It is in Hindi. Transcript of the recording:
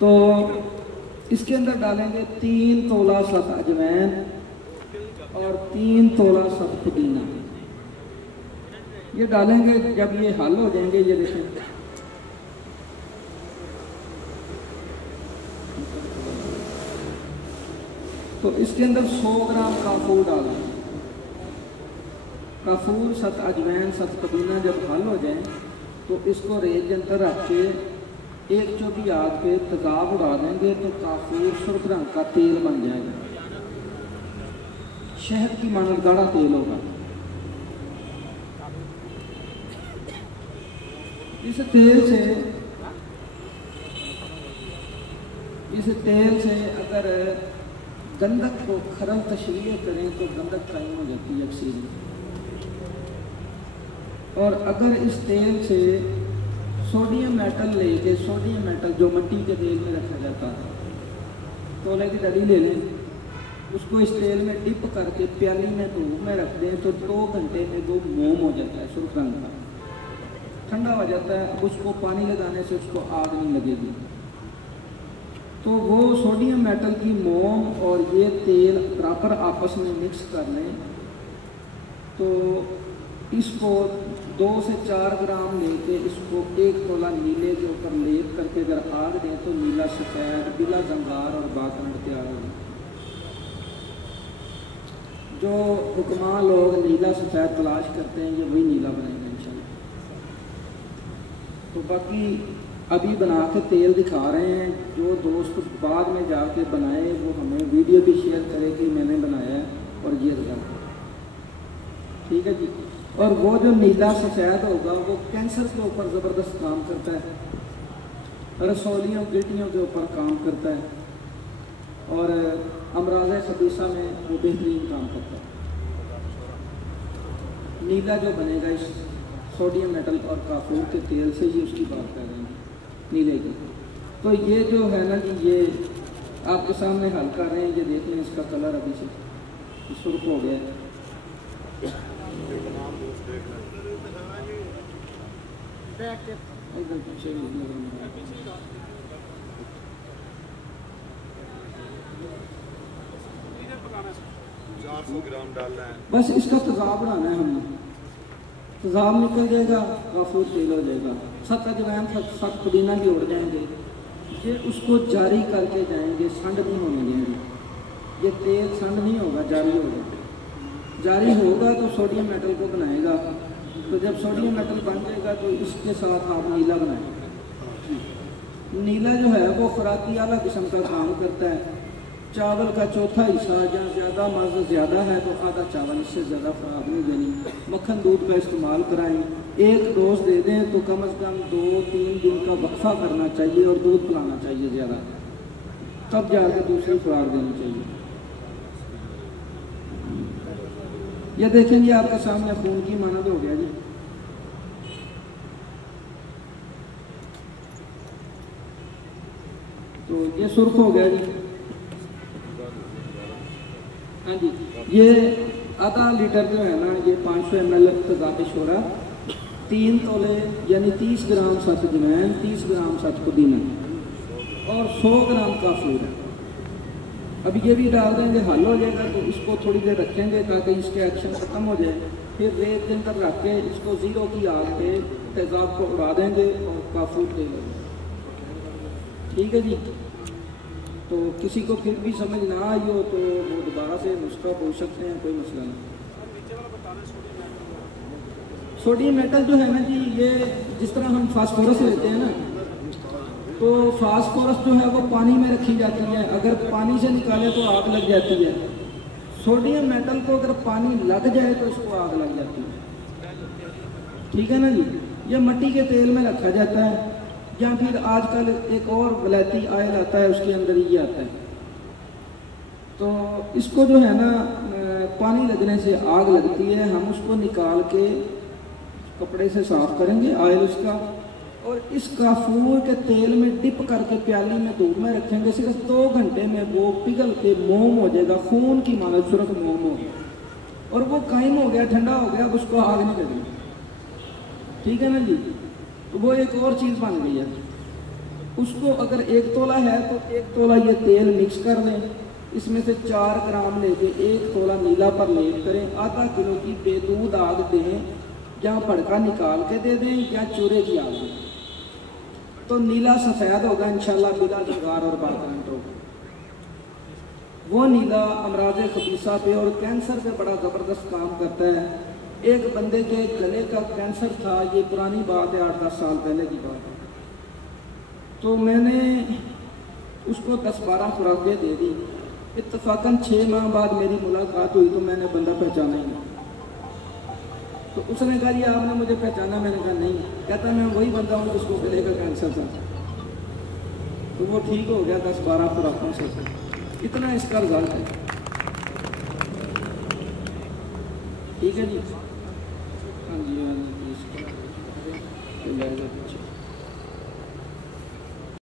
तो इसके अंदर डालेंगे 3 तोला सत अजवैन और 3 तोला सत पुदीना। ये डालेंगे जब ये हल हो जाएंगे, ये देखें तो इसके अंदर 100 ग्राम काफूर डालें। काफूर सत अजवैन सत पुदीना जब हल हो जाए तो इसको रेत के अंदर रख के एक चौथी आग पे तेजाब उड़ा देंगे तो काफूर सुर्ख रंग का तेल बन जाएगा। शहद की मानद गाढ़ा तेल होगा। इस तेल से अगर गंधक को खरल तशरीह करें तो गंधक कायम हो जाती है अक्सर। और अगर इस तेल से सोडियम मेटल लेके, सोडियम मेटल जो मिट्टी के तेल में रखा जाता है, तोले की डली ले लें, उसको इस तेल में डिप करके प्याली में धूप में रख दें तो 2 घंटे में वो मोम हो जाता है, सुर्ख रंग का ठंडा हो जाता है। अब उसको पानी लगाने से उसको आग नहीं लगेगी। तो वो सोडियम मेटल की मोम और ये तेल बराबर आपस में मिक्स कर लें तो इसको 2 से 4 ग्राम लेके इसको 1 तोला नीले के ऊपर लेप करके अगर आग दें तो नीला सफ़ेद बिला जंगार और बाकरंड तैयार हो। जो हुक्मा लोग नीला सफ़ेद तलाश करते हैं ये वही नीला बनेगा इंशाल्लाह। तो बाकी अभी बना के तेल दिखा रहे हैं। जो दोस्त बाद में जाके बनाए वो हमें वीडियो भी शेयर करे कि मैंने बनाया है और ये रिजल्ट, ठीक है जी। और वो जो नीला सफ़ेद होगा वो कैंसर के ऊपर ज़बरदस्त काम करता है, रसौलियों गिल्टियों के ऊपर काम करता है और अमराज़ खबीसा में वो बेहतरीन काम करता है। नीला जो बनेगा इस सोडियम मेटल और काफूर के तेल से ही उसकी बात कर रहे हैं नीले की। तो ये जो है ना जी, ये आपके सामने हल कर रहे हैं। ये देख लें इसका कलर अभी से सुर्ख हो गया है। बस इसका तेजाब बनाना है हमने। तेजाब निकल जाएगा, काफूर तेल हो जाएगा, सत अजवैन सत पुदीना भी उड़ जाएंगे। ये उसको जारी करके जाएंगे, संड नहीं होने देंगे। ये तेल संड नहीं होगा, जारी होगा। जारी होगा तो सोडियम मेटल को बनाएगा। तो जब सोडियम मेटल बन जाएगा तो इसके साथ आप नीला बनाएंगे। नीला जो है वो खुराकी आला किस्म का काम करता है। चावल का चौथा हिस्सा जहाँ ज़्यादा मज़ा ज़्यादा है तो आधा चावल, इससे ज़्यादा खुराक नहीं देनी। मक्खन दूध का इस्तेमाल कराएं। एक डोज दे दें तो कम से कम 2-3 दिन का वक्फा करना चाहिए और दूध पिलाना चाहिए ज़्यादा, तब जाकर दूसरी खुराक देनी चाहिए। यह देखेंगे आपके सामने खून की मानद हो गया जी। तो ये सुर्ख हो गया जी। हाँ जी, ये आधा लीटर जो है ना, ये 500 ml तेजाब शोरा, 3 तोले यानी 30 ग्राम सत अजवैन, 30 ग्राम सत पुदीना और 100 ग्राम काफूर। अब ये भी डाल देंगे, हल हो जाएगा तो इसको थोड़ी देर रखेंगे ताकि इसके एक्शन ख़त्म हो जाए। फिर रेत के अंदर रख के इसको 0 की आग पे तेजाब को उड़ा देंगे और काफूर ले लेंगे, ठीक है जी। तो किसी को फिर भी समझ ना आई हो तो वो दोबारा से नुस्खा पूछ सकते हैं, कोई मसला नहीं। सोडियम मेटल जो है ना जी, ये जिस तरह हम फास्फोरस लेते हैं ना, तो फास्फोरस जो है वो पानी में रखी जाती है। अगर पानी से निकाले तो आग लग जाती है। सोडियम मेटल को अगर पानी लग जाए तो इसको आग लग जाती है, ठीक है ना जी। ये मिट्टी के तेल में रखा जाता है या फिर आजकल एक और वलैती ऑयल आता है, उसके अंदर ये आता है। तो इसको जो है ना, पानी लगने से आग लगती है। हम उसको निकाल के कपड़े से साफ करेंगे ऑयल उसका, और इस काफूर के तेल में डिप करके प्याली में धूप में रखेंगे। सिर्फ 2 घंटे में वो पिघल के मोम हो जाएगा, खून की मानद सुर्ख मोम हो, और वो कायम हो गया, ठंडा हो गया, अब उसको आग नहीं लगेगी, ठीक है ना जी। तो वो एक और चीज़ बन गई है। उसको अगर 1 तोला है तो 1 तोला ये तेल मिक्स कर लें, इसमें से 4 ग्राम लेके 1 तोला नीला पर लेप करें, आधा किलो की बेदूध आग दें, या भड़का निकाल के दे दें या चूरे की आग दें, तो नीला सफ़ेद होगा इंशाल्लाह बिला जगार और बारकांट होगा। वो नीला अमराज खबीसा पे और कैंसर पे बड़ा ज़बरदस्त काम करता है। एक बंदे के गले का कैंसर था, ये पुरानी बात है, 8-10 साल पहले की बात है। तो मैंने उसको 10-12 खुराकें दे दी। इत्तफाकन 6 माह बाद मेरी मुलाकात हुई तो मैंने बंदा पहचाना ही नहीं। तो उसने कहा ये आपने मुझे पहचाना? मैंने कहा नहीं। कहता मैं वही बंदा हूँ जिसको गले का कैंसर था। तो वो ठीक हो गया 10-12 खुराकों से। इतना इसका रिजल्ट है। ठीक है जी, हाँ जी, हाँ जी,